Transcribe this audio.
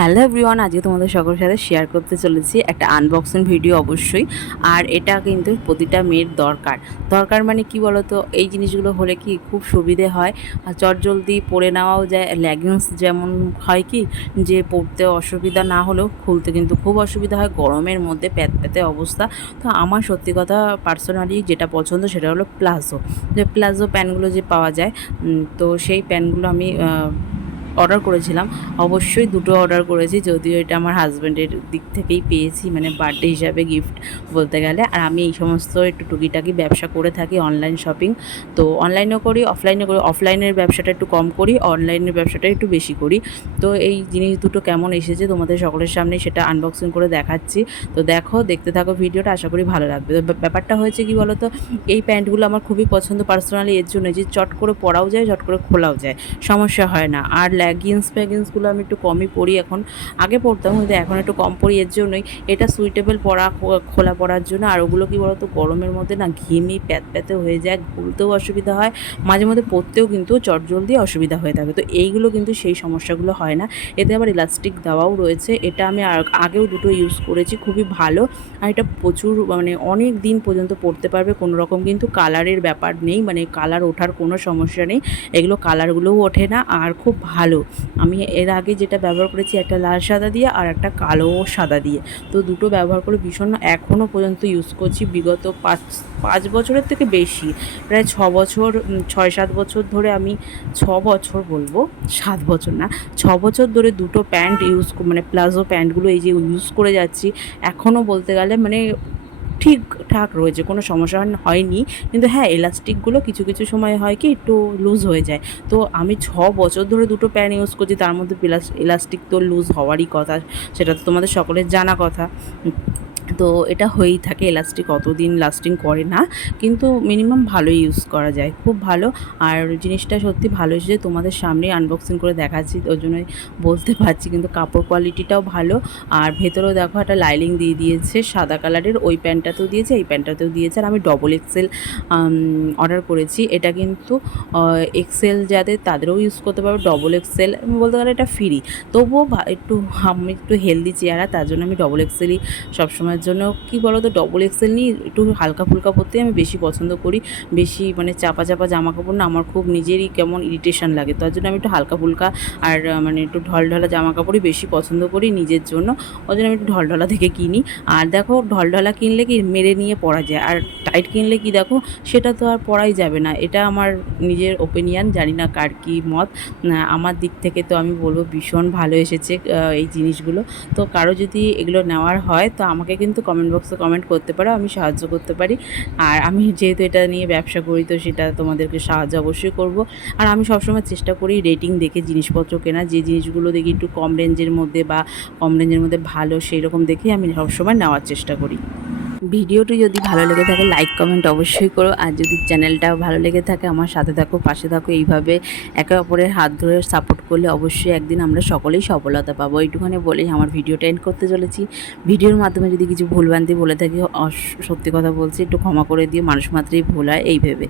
Hello everyone, আজকে তোমাদের সকলের সাথে শেয়ার করতে চলেছি একটা আনবক্সিং ভিডিও অবশ্যই। আর এটা কিন্তু প্রতিটা মেয়ের দরকার মানে কি বলতো, এই জিনিসগুলো হলে কি খুব সুবিধে হয় আর চটজলদি পরে নেওয়াও যায়। লেগিংস যেমন হয় কি যে পরতে অসুবিধা না হলেও খুলতে কিন্তু খুব অসুবিধা হয়, গরমের মধ্যে প্যাতে অবস্থা। তো আমার সত্যি কথা পার্সোনালি যেটা পছন্দ সেটা হলো প্লাজো, যে প্লাজো প্যান্টগুলো যে পাওয়া যায়। তো সেই প্যান্টগুলো আমি অর্ডার করেছিলাম। অবশ্যই দুটো অর্ডার করেছি, যদিও এটা আমার হাজব্যান্ডের দিক থেকেই পেয়েছি, মানে বার্থডে হিসাবে গিফট বলতে গেলে। আর আমি এই সমস্ত একটু টুকিটাকি ব্যবসা করে থাকি, অনলাইন শপিং। তো অনলাইনেও করি, অফলাইনেও করি। অফলাইনের ব্যবসাটা একটু কম করি, অনলাইনের ব্যবসাটা একটু বেশি করি। তো এই জিনিস দুটো কেমন এসেছে তোমাদের সকলের সামনে সেটা আনবক্সিং করে দেখাচ্ছি। তো দেখো, দেখতে থাকো ভিডিওটা, আশা করি ভালো লাগবে। তো ব্যাপারটা হয়েছে কি বলো তো, এই প্যান্টগুলো আমার খুবই পছন্দ পার্সোনালি, এর জন্য যে চট করে পরাও যায়, চট করে খোলাও যায়, সমস্যা হয় না। আর লেগিংসগুলো আমি একটু কমই পরি এখন, আগে পরতাম কিন্তু এখন একটু কম পরি, এর জন্যই এটা সুইটেবল পরা, খোলা পরার জন্য। আর ওগুলো কি বলতো, গরমের মধ্যে না ঘেমে প্যাতে হয়ে যায়, খুলতেও অসুবিধা হয়, মাঝে মধ্যে পরতেও কিন্তু চটজলদি অসুবিধা হয়ে থাকে। তো এইগুলো কিন্তু সেই সমস্যাগুলো হয় না। এতে আবার ইলাস্টিক দেওয়াও রয়েছে। এটা আমি আগেও দুটো ইউজ করেছি, খুবই ভালো। আর এটা প্রচুর মানে অনেক দিন পর্যন্ত পরতে পারবে, কোনো রকম কিন্তু কালারের ব্যাপার নেই, মানে কালার ওঠার কোনো সমস্যা নেই। এগুলো কালারগুলোও ওঠে না, আর খুব ভালো। আমি এর আগে যেটা ব্যবহার করেছি, একটা লাল সাদা দিয়ে আর একটা কালো সাদা দিয়ে, তো দুটো ব্যবহার করে ভীষণ, এখনও পর্যন্ত ইউজ করছি। বিগত পাঁচ বছরের থেকে বেশি, প্রায় 6 বছর, 6-7 বছর ধরে আমি, 6 বছর বলবো, 7 বছর না, 6 বছর ধরে দুটো প্যান্ট মানে প্লাজো প্যান্টগুলো এই যে ইউজ করে যাচ্ছি। এখনও বলতে গেলে মানে ঠিকঠাক রয়েছে, কোনো সমস্যা হয়নি। কিন্তু হ্যাঁ, এলাস্টিকগুলো কিছু কিছু সময় হয় কি একটু লুজ হয়ে যায়। তো আমি 6 বছর ধরে দুটো প্যান্ট ইউজ করছি, তার মধ্যে এলাস্টিক তো লুজ হওয়ারই কথা, সেটা তো তোমাদের সকলের জানা কথা। তো এটা হয়েই থাকে, এলাস্টিক অতদিন লাস্টিং করে না, কিন্তু মিনিমাম ভালোই ইউজ করা যায়, খুব ভালো। আর জিনিসটা সত্যি ভালো এসেছে, তোমাদের সামনেই আনবক্সিং করে দেখাচ্ছি, ওই জন্যই বলতে পারছি। কিন্তু কাপড় কোয়ালিটিটাও ভালো। আর ভেতরেও দেখো একটা লাইনিং দিয়ে দিয়েছে সাদা কালারের, ওই প্যান্টটাতেও দিয়েছে, এই প্যান্টটাতেও দিয়েছে। আর আমি ডবল এক্সেল অর্ডার করেছি। এটা কিন্তু এক্সেল যাদের তাদেরও ইউজ করতে পারবে, ডবল এক্সেল বলতে গেলে এটা ফ্রি। তবুও আমি একটু হেলদি চেহারা, তার জন্য আমি ডবল এক্সেলই সবসময়ের জন্য। কি বলো তো, ডবল এক্সেল নিয়ে একটু হালকা ফুলকা পরতেই আমি বেশি পছন্দ করি। বেশি মানে চাপা জামা কাপড় না, আমার খুব নিজেরই কেমন ইরিটেশন লাগে, তার জন্য আমি একটু হালকা ফুলকা আর মানে একটু ঢলঢলা জামা কাপড়ই বেশি পছন্দ করি নিজের জন্য। ওই জন্য আমি একটু ঢলঢলা থেকে কিনি। আর দেখো, ঢলঢলা কিনলে কি মেরে নিয়ে পরা যায়, আর টাইট কিনলে কি দেখো, সেটা তো আর পরাই যাবে না। এটা আমার নিজের ওপিনিয়ন, জানি না কার কী মত। আমার দিক থেকে তো আমি বলবো ভীষণ ভালো এসেছে এই জিনিসগুলো। তো কারো যদি এগুলো নেওয়ার হয় তো আমাকে কিন্তু কমেন্ট বক্সে কমেন্ট করতে পারো, আমি সাহায্য করতে পারি। আর আমি যেহেতু এটা নিয়ে ব্যবসা করি, তো সেটা তোমাদেরকে সাহায্য অবশ্যই করব। আর আমি সবসময় চেষ্টা করি রেটিং দেখে জিনিসপত্র কেনা, যে জিনিসগুলো দেখি একটু কম রেঞ্জের মধ্যে বা কম রেঞ্জের মধ্যে ভালো, সেই রকম দেখেই আমি সবসময় নেওয়ার চেষ্টা করি। ভিডিওটি যদি ভালো লেগে থাকে লাইক কমেন্ট অবশ্যই করো। আর যদি চ্যানেলটাও ভালো লেগে থাকে আমার সাথে থাকো, পাশে থাকো। এইভাবে একে অপরের হাত ধরে সাপোর্ট করলে অবশ্যই একদিন আমরা সকলেই সফলতা পাবো। এইটুখানি বলেই আমার ভিডিওটা এন্ড করতে চলেছি। ভিডিওর মাধ্যমে যদি কিছু ভুলভ্রান্তি বলে থাকি, সত্যি কথা বলছি, একটু ক্ষমা করে দিও, মানুষ মাত্রই ভুল হয় এই ভেবে।